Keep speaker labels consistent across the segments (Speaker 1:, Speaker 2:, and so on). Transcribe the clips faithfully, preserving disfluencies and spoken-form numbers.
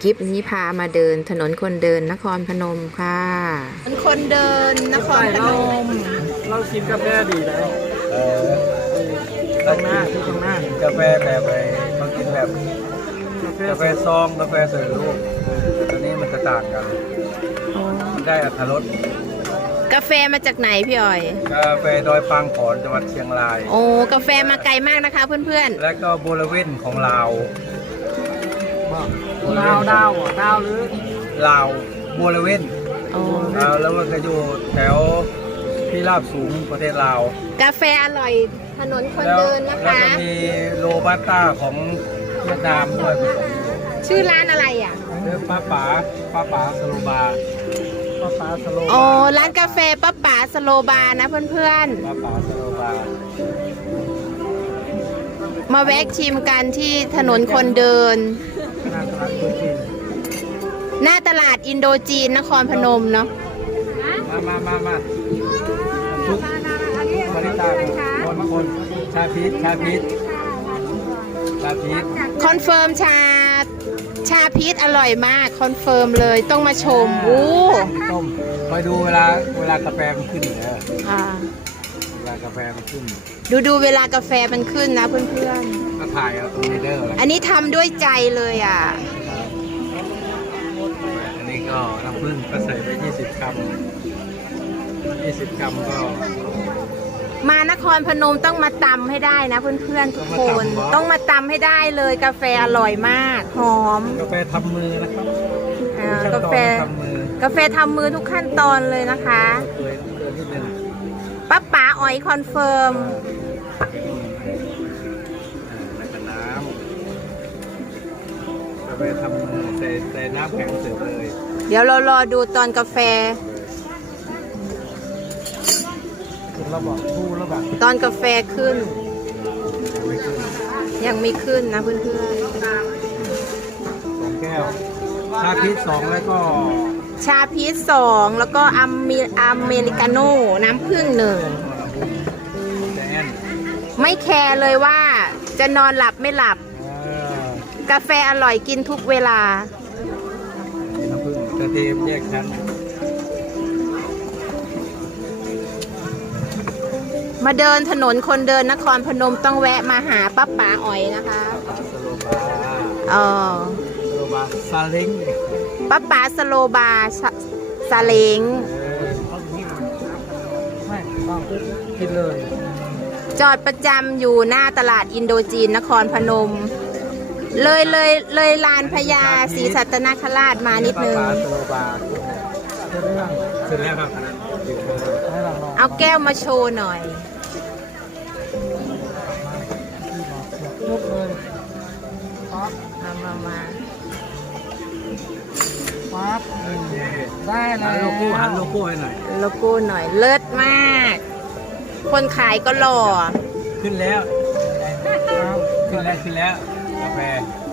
Speaker 1: คลิปนี้พามาเดินถนนคนเดินนครพนมค่ะถนนคนเดินนครพนม
Speaker 2: เรากินกาแฟดีเลย
Speaker 3: เออ
Speaker 2: ตรงหน้าที่ตรงหน้า
Speaker 3: กาแฟแบบไหนเขากินแบบกาแฟซองกาแฟสำเร็จรูปตอนนี้มันจะต่างกันมันได้อรรถรส
Speaker 1: กาแฟมาจากไหนพี่อ๋อย
Speaker 3: กาแฟดอยปางขอนจังหวัดเชียงราย
Speaker 1: โอ้กาแฟมาไกลมากนะคะเพื่อน
Speaker 3: ๆและก็บริเวณของลาว
Speaker 2: ดาวดาวดาวหรือ
Speaker 3: ลาวบริเวณลาวแล้วมันก็อยู่แถวที่ราบสูงประเทศลาว
Speaker 1: กาแฟอร่อยถนนคนเดินนะคะ
Speaker 3: แล้วก็มีโรบัสต้าของเวียดนามด้วย
Speaker 1: ชื่อร้านอะไรอ่ะ
Speaker 3: เรื่องป้าป๋าป้าป๋าสโลบาป้าป๋าสโลบา
Speaker 1: อ๋อร้านกาแฟป้าป๋าสโลบานะเพื่อน
Speaker 3: ๆป้าป๋าสโลบา
Speaker 1: มาแวะชิมกันที่ถนนคนเดินหน้าตลาดอินโดจีนนครพนมเนาะ
Speaker 3: มามามามาทุกบริการคนคนชาพีชชาพีชชาพีช
Speaker 1: คอนเฟิร์มชาชาพีชอร่อยมากคอนเฟิร์มเลยต้องมาชมอู้
Speaker 3: ต้มคอยดูเวลาเวลากาแฟมันขึ้นเนอะ
Speaker 1: อ่า
Speaker 3: เวลากาแฟมันขึ้น
Speaker 1: ดูดูเวลากาแฟมันขึ้นนะเพื่อน
Speaker 3: ๆก็ถ่ายเอาตรงนี้เด้อ
Speaker 1: อันนี้ทำด้วยใจเลยอ่ะ
Speaker 3: อันนี้ก็น้ำผึ้งก็ใส่ไปยี่สิบกรัมยี่สิบกรัมก็
Speaker 1: มานครพนมต้องมาตำให้ได้นะเพื่อนๆทุกคนต้องมาตำให้ได้เลยกาแฟอร่อยมากหอม
Speaker 3: กาแฟทำมือนะครับ
Speaker 1: กาแฟกาแฟทำมือทุกขั้นตอนเลยนะคะป้าป๋าอ๋อยคอนเฟิร์ม
Speaker 3: แล้วก็น้ำกาแฟทำมือใส่ใส่น้ำแข็งเสร็จเลย
Speaker 1: เดี๋ยวเรารอดูตอนกาแฟตอนกาแฟขึ้นยังไม่ขึ้นนะเพื่อน
Speaker 3: ๆสองแก้วชาพีชสองแล้วก็
Speaker 1: ชาพีชสองแล้วก็อเมอเมริกาโน่น้ำผึ้งหนึ่งไม่แคร์เลยว่าจะนอนหลับไม่หลับกาแฟอร่อยกินทุกเวลา
Speaker 3: น้ำผึ้งกระเทียมแยกชั้น
Speaker 1: มาเดินถนนคนเดินนครพนมต้องแวะมาหาป้าป๋าอ๋อยนะคะอ๋อ
Speaker 3: สโลบาซาเล้ง
Speaker 1: ป้าป๋าสโลบาซาเล้ง
Speaker 3: ไม่ต้องกินเลย
Speaker 1: จอดประจำอยู่หน้าตลาดอินโดจีนนครพนมเลยเลยเลยลานพญาศรีสัตนคราชมานิดนึง
Speaker 3: เสร็จแล้วครับ
Speaker 1: เอาแก้วมาโชว์หน่อยมามามา
Speaker 2: ปั๊บได้เลย
Speaker 3: โลโก้หันโลโก้ให้หน่อย
Speaker 1: โลโก้หน่อยเลิศมากคนขายก็หล่อ
Speaker 3: ขึ้นแล้วขึ้นแล้วขึ้นแล้วกาแฟ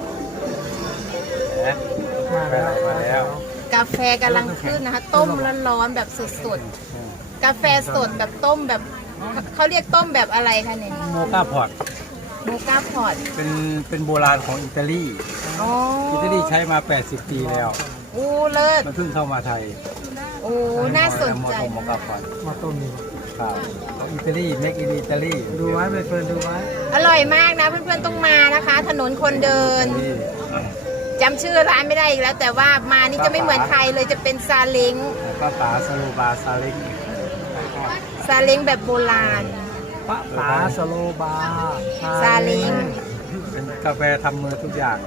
Speaker 3: มาแล้วมาแล้ว
Speaker 1: กาแฟกำลังขึ้นนะคะต้มร้อนๆแบบสดๆกาแฟสดแบบต้มแบบเขาเรียกต้มแบบอะไรคะเนี่ย
Speaker 3: โมกาพอต
Speaker 1: โมกาพอต
Speaker 3: เป็นเป็นโบราณของอิตาลีอิตาลีใช้มาแปดสิบปีแล้ว
Speaker 1: โอ้เลิศ
Speaker 3: มันเพิ่งเข้ามาไทย
Speaker 1: โอ้น่าสนใจ
Speaker 3: โมกาพอต
Speaker 2: มาต้มนี่
Speaker 3: ครับอิตาลีเมกอินอิตาลี
Speaker 2: ดูไว้ไปเฟิร์นดูไว้
Speaker 1: อร่อยมากนะเพื่อนๆต้องมานะคะถนนคนเดินจำชื่อร้านไม่ได้อีกแล้วแต่ว่ามานี่จะไม่เหมือนใครเลยจะเป็นซาเล้ง
Speaker 3: ป้าป๋าสโลบาซาเล้ง
Speaker 1: ซาเล้งแบบโบราณ
Speaker 2: ป้าป๋าสโลบา
Speaker 1: ซาเล้ง
Speaker 3: เป็นกาแฟทำมือทุกอย่าง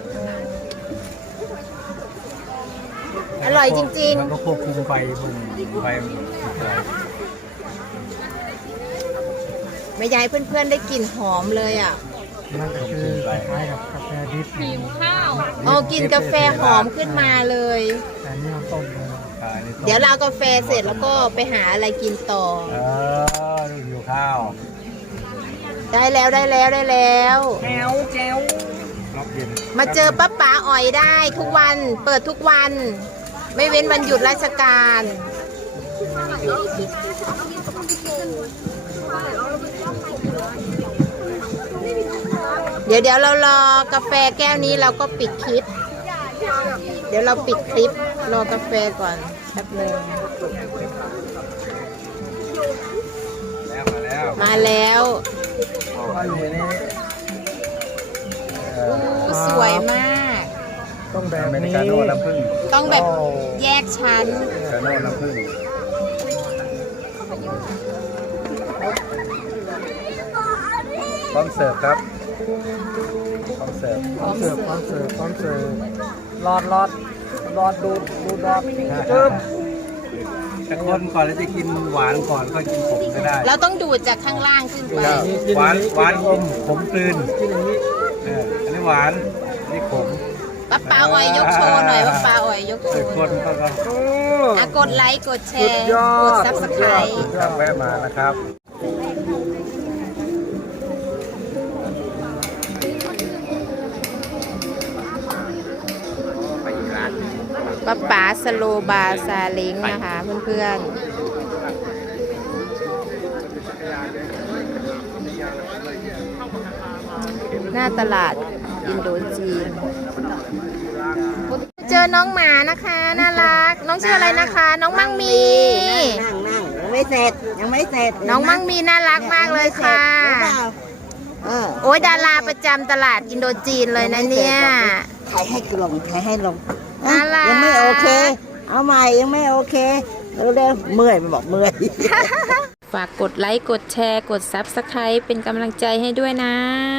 Speaker 1: อร่อยจริง
Speaker 3: ๆมันก็ควบคุมไฟบนไฟ
Speaker 1: ไม่อยากให้เพื่อนๆได้กลิ่นหอมเลยอ่ะ
Speaker 2: นั่นก็คือคล้ายกับกาแฟดิบ
Speaker 1: หิวข้าวโอ้กินกาแฟหอมขึ้นมาเลย
Speaker 2: แต่นี่เราต้มเลย
Speaker 1: เดี๋ยวเรากาแฟเสร็จแล้วก็ไปหาอะไรกินต่อ
Speaker 3: เออหิวข้าว
Speaker 1: ได้แล้วได้แล้วได้แล้ว
Speaker 2: แก้วแก้ว
Speaker 1: มาเจอป้าป๋าอ๋อยได้ทุกวันเปิดทุกวันไม่เว้นวันหยุดราชการเดี๋ยวเดี๋ยวเรารอกาแฟแก้วนี้เราก็ปิดคลิปเดี๋ยวเราปิดคลิปรอกาแฟก่อนแป๊บหนึง
Speaker 3: แล้วมาแล้ว
Speaker 1: มาแล้ว
Speaker 2: ก็อยู่ในนี้
Speaker 3: เอ่อ
Speaker 1: อู้สวยมาก
Speaker 2: ต้องแบบ
Speaker 3: อเมริ
Speaker 2: นี้
Speaker 3: กาโน่น้ำผึ้ง
Speaker 1: ต้องแบบแยกชั้น
Speaker 3: อเมริกาโน่น้ำผึ้งพร้อมเสิร์ฟครับพร้อมเสิร์ฟ
Speaker 2: พร้อมเสิร์ฟพร้อมเสิร์ฟพร้อมเสิร์ฟรอดรอดรอดดูดดูดรอดปึ๊บ
Speaker 3: แต่คนก่อนแล้วจะกินหวานก่อนค่อยกินขมก็ได้
Speaker 1: เราต้องดูดจากข้างล่างขึ้นไป
Speaker 3: หวานหวานอมขมกลืน
Speaker 2: กินอย่างนี้
Speaker 3: เอออันนี้หวานอันนี้ขม
Speaker 1: ป้าปาอ่อยยกโชว์หน่อยป้าปาอ่อยยกโช
Speaker 3: แต่
Speaker 1: ว์
Speaker 3: คนก็ก็
Speaker 2: โอ้
Speaker 1: อ่ะกดไลค์กดแช
Speaker 2: สุด
Speaker 1: ร์
Speaker 2: ยอก
Speaker 1: ด
Speaker 2: ด
Speaker 1: ซับส
Speaker 2: สุด
Speaker 1: ไค
Speaker 2: ย
Speaker 1: ร
Speaker 2: อด
Speaker 1: ต์
Speaker 3: ครับแวะมานะครับ
Speaker 1: ป้าป๋าสโลบาร์ซาเล้งนะคะเพื่อนๆ หน้าตลาดอินโดจีน เจอน้องหมานะคะ น่ารัก น้องชื่ออะไรนะคะ น้องมั่งมี
Speaker 4: นั่งนั่งยังไม่เสร็จยังไม่เสร็จ
Speaker 1: น้องมั่งมีน่ารักมากเลยค่ะ
Speaker 4: เออ
Speaker 1: โอ้ยดาราประจำตลาดอินโดจีนเลยนะเนี่ย
Speaker 4: ใครให้ลงใครให้ลง
Speaker 1: น่ารัก
Speaker 4: ยังไม่โอเค เอาใหม่ยังไม่โอเคเร็วๆเมื่อยมันบอกเมื่อย
Speaker 1: ฝากกดไลค์ กดแชร์ กด ซับสไคร b ์เป็นกำลังใจให้ด้วยนะ